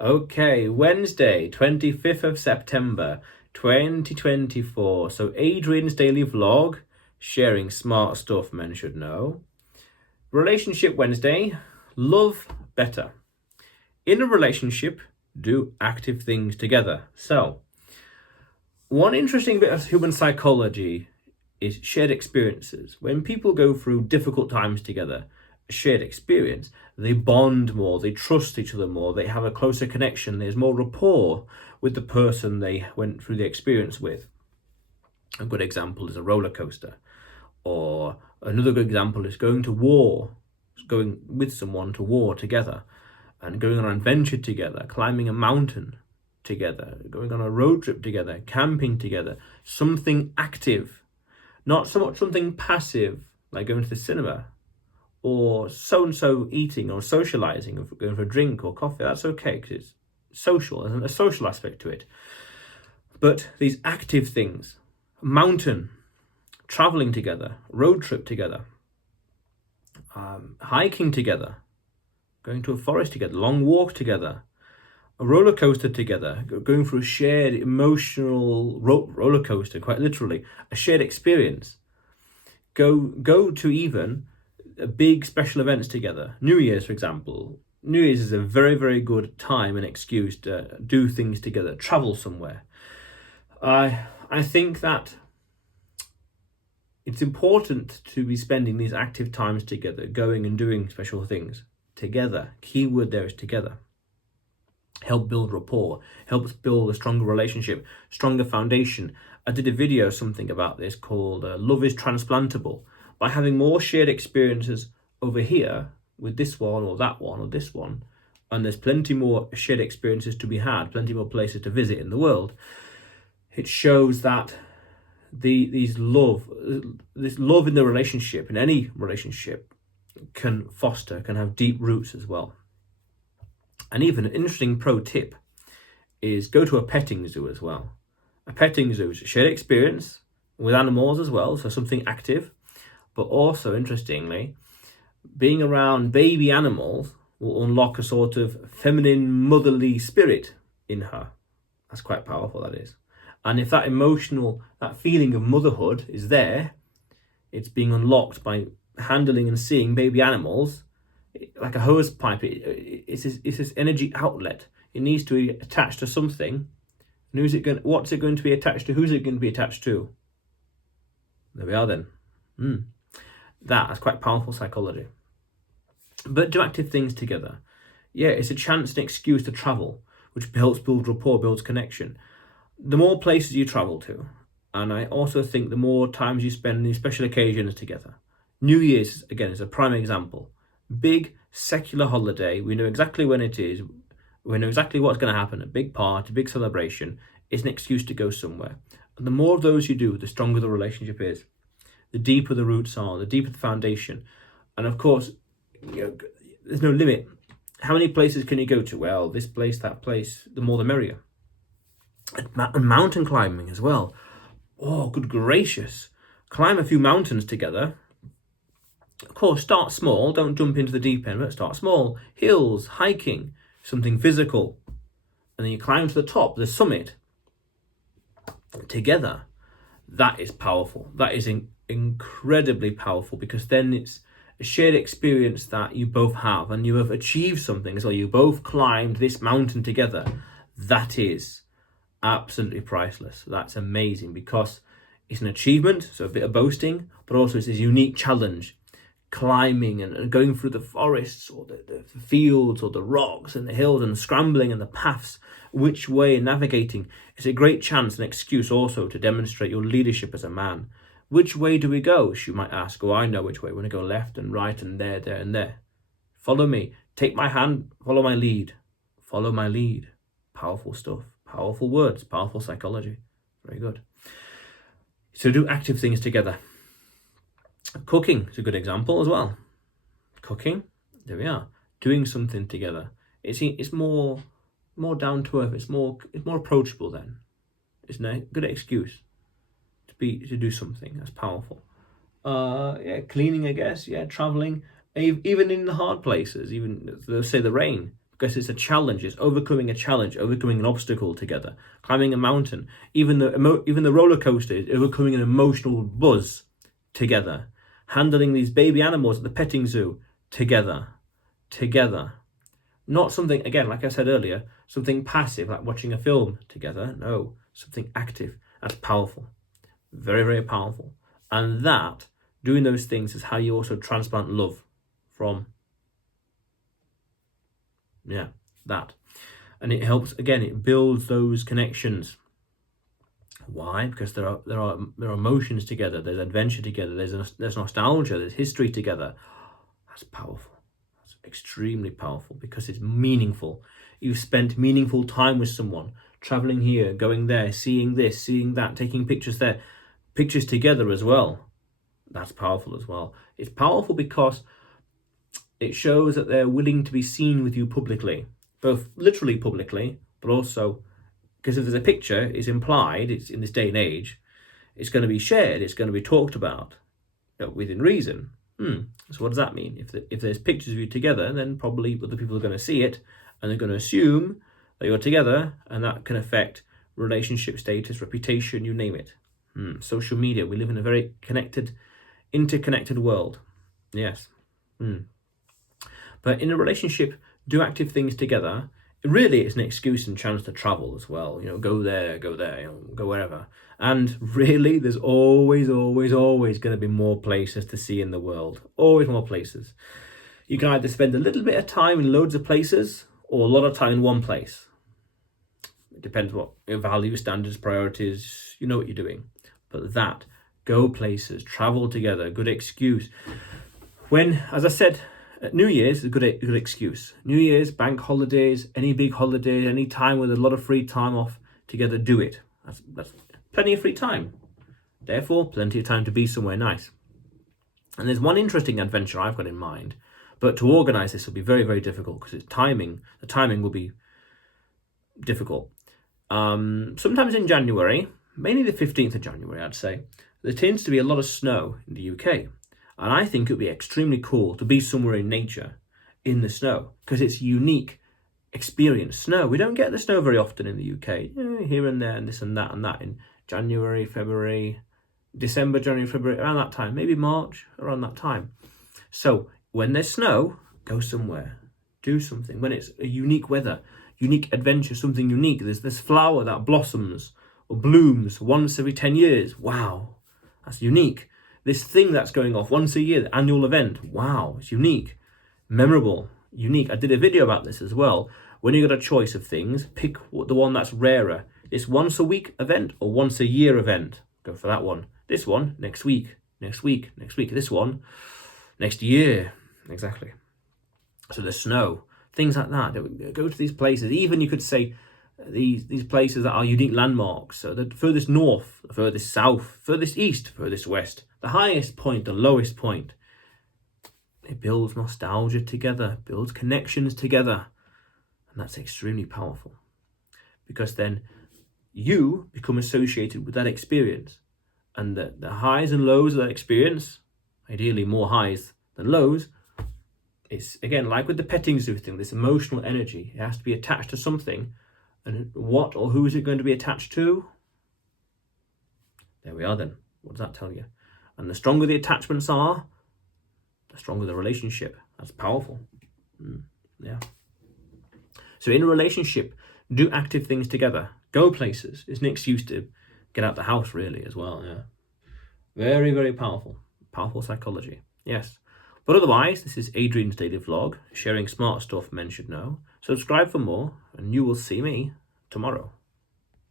Okay, Wednesday, 25th of September, 2024. So Adrian's daily vlog, sharing smart stuff men should know. Relationship Wednesday, love better. In a relationship, do active things together. So, one interesting bit of human psychology is shared experiences. When people go through difficult times together, a shared experience, they bond more, they trust each other more, they have a closer connection, there's more rapport with the person they went through the experience with. A good example is a roller coaster, or another good example is going to war, going with someone to war together, and going on an adventure together, climbing a mountain together, going on a road trip together, camping together, something active. Not so much something passive, like going to the cinema, or so-and-so eating or socializing, or going for a drink or coffee. That's okay, because it's social, there's a social aspect to it. But these active things, mountain, traveling together, road trip together, hiking together, going to a forest together, long walk together, a roller coaster together, going through a shared emotional roller coaster, quite literally, a shared experience. Go to even big special events together. New Year's, for example. New Year's is a very, very good time and excuse to do things together, travel somewhere. I think that it's important to be spending these active times together, going and doing special things together. Keyword there is together. Help build rapport, helps build a stronger relationship, stronger foundation. I did a video something about this called Love is Transplantable. By having more shared experiences over here with this one or that one or this one, and there's plenty more shared experiences to be had, plenty more places to visit in the world, it shows that this love in the relationship, in any relationship, can have deep roots as well. And even an interesting pro tip is go to a petting zoo as well. A petting zoo is a shared experience with animals as well, so something active. But also, interestingly, being around baby animals will unlock a sort of feminine, motherly spirit in her. That's quite powerful, that is. And if that feeling of motherhood is there, it's being unlocked by handling and seeing baby animals like a hose pipe. It's this energy outlet. It needs to be attached to something. And what's it going to be attached to? Who's it going to be attached to? There we are then. That's quite powerful psychology. But do active things together. Yeah, it's a chance, an excuse to travel, which helps build rapport, builds connection. The more places you travel to, and I also think the more times you spend these special occasions together. New Year's, again, is a prime example. Big secular holiday. We know exactly when it is. We know exactly what's going to happen. A big party, a big celebration. It's an excuse to go somewhere. And the more of those you do, the stronger the relationship is. The deeper the roots are, the deeper the foundation. And of course, there's no limit. How many places can you go to? Well, this place, that place, the more the merrier. And mountain climbing as well. Oh, good gracious. Climb a few mountains together. Of course, start small, don't jump into the deep end, but start small. Hills, hiking, something physical. And then you climb to the top, the summit, together. That is powerful. That is incredibly powerful, because then it's a shared experience that you both have, and you have achieved something. So you both climbed this mountain together. That is absolutely priceless. That's amazing, because it's an achievement, so a bit of boasting, but also it's this unique challenge. Climbing and going through the forests or the fields or the rocks and the hills and scrambling and the paths, which way and navigating. It's a great chance, an excuse also to demonstrate your leadership as a man. Which way do we go? You might ask. Oh, I know which way. We're going to go left and right and there and there. Follow me. Take my hand. Follow my lead. Follow my lead. Powerful stuff. Powerful words. Powerful psychology. Very good. So do active things together. Cooking is a good example as well. Cooking, there we are. Doing something together. It's more down to earth. It's more approachable then. It's a good excuse to do something. That's powerful. Cleaning, I guess. Yeah, traveling. Even in the hard places, even let's say the rain. because it's a challenge. It's overcoming a challenge, overcoming an obstacle together, climbing a mountain. Even the roller coaster is overcoming an emotional buzz together. Handling these baby animals at the petting zoo together. Not something, again, like I said earlier, something passive like watching a film together. No, something active. That's powerful. Very, very powerful. And that, doing those things, is how you also transplant love from, that. And it helps, again, it builds those connections. Why? Because there are emotions together, there's adventure together, there's nostalgia, there's history together. That's powerful. That's extremely powerful because it's meaningful. You've spent meaningful time with someone, traveling here, going there, seeing this, seeing that, taking pictures there, pictures together as well. That's powerful as well. It's powerful because it shows that they're willing to be seen with you publicly, both literally publicly, but also because if there's a picture, it's implied, it's in this day and age, it's going to be shared, it's going to be talked about within reason. So what does that mean? If there's pictures of you together, then probably other people are going to see it and they're going to assume that you're together, and that can affect relationship status, reputation, you name it. Social media, we live in a very interconnected world. Yes. But in a relationship, do active things together. Really, it's an excuse and chance to travel as well. Go there, go wherever. And really, there's always going to be more places to see in the world. Always more places. You can either spend a little bit of time in loads of places or a lot of time in one place. It depends what your values, standards, priorities, you know what you're doing. But go places, travel together, good excuse. When, as I said, New Year's is a good excuse. New Year's, bank holidays, any big holiday, any time with a lot of free time off together, do it. That's plenty of free time. Therefore, plenty of time to be somewhere nice. And there's one interesting adventure I've got in mind, but to organise this will be very, very difficult because the timing will be difficult. Sometimes in January, mainly the 15th of January, I'd say, there tends to be a lot of snow in the UK. And I think it would be extremely cool to be somewhere in nature, in the snow, because it's a unique experience. Snow, we don't get the snow very often in the UK, here and there, and this and that in January, February, December, January, February, around that time, maybe March, around that time. So when there's snow, go somewhere, do something. When it's a unique weather, unique adventure, something unique, there's this flower that blossoms or blooms once every 10 years. Wow, that's unique. This thing that's going off once a year, the annual event. Wow, it's unique, memorable, unique. I did a video about this as well. When you got a choice of things, pick the one that's rarer. This once a week event or once a year event. Go for that one. This one, next week. This one, next year. Exactly. So the snow, things like that. Go to these places. Even you could say these places that are unique landmarks. So the furthest north, the furthest south, furthest east, furthest west. The highest point, the lowest point. It builds nostalgia together, builds connections together. And that's extremely powerful. Because then you become associated with that experience. And the highs and lows of that experience, ideally more highs than lows, it's, again, like with the petting zoo thing, this emotional energy. It has to be attached to something. And what or who is it going to be attached to? There we are then. What does that tell you? And the stronger the attachments are, the stronger the relationship. That's powerful. Yeah. So in a relationship, do active things together. Go places. It's an excuse to get out the house, really, as well. Yeah. Very, very powerful. Powerful psychology. Yes. But otherwise, this is Adrian's Daily Vlog, sharing smart stuff men should know. Subscribe for more, and you will see me tomorrow.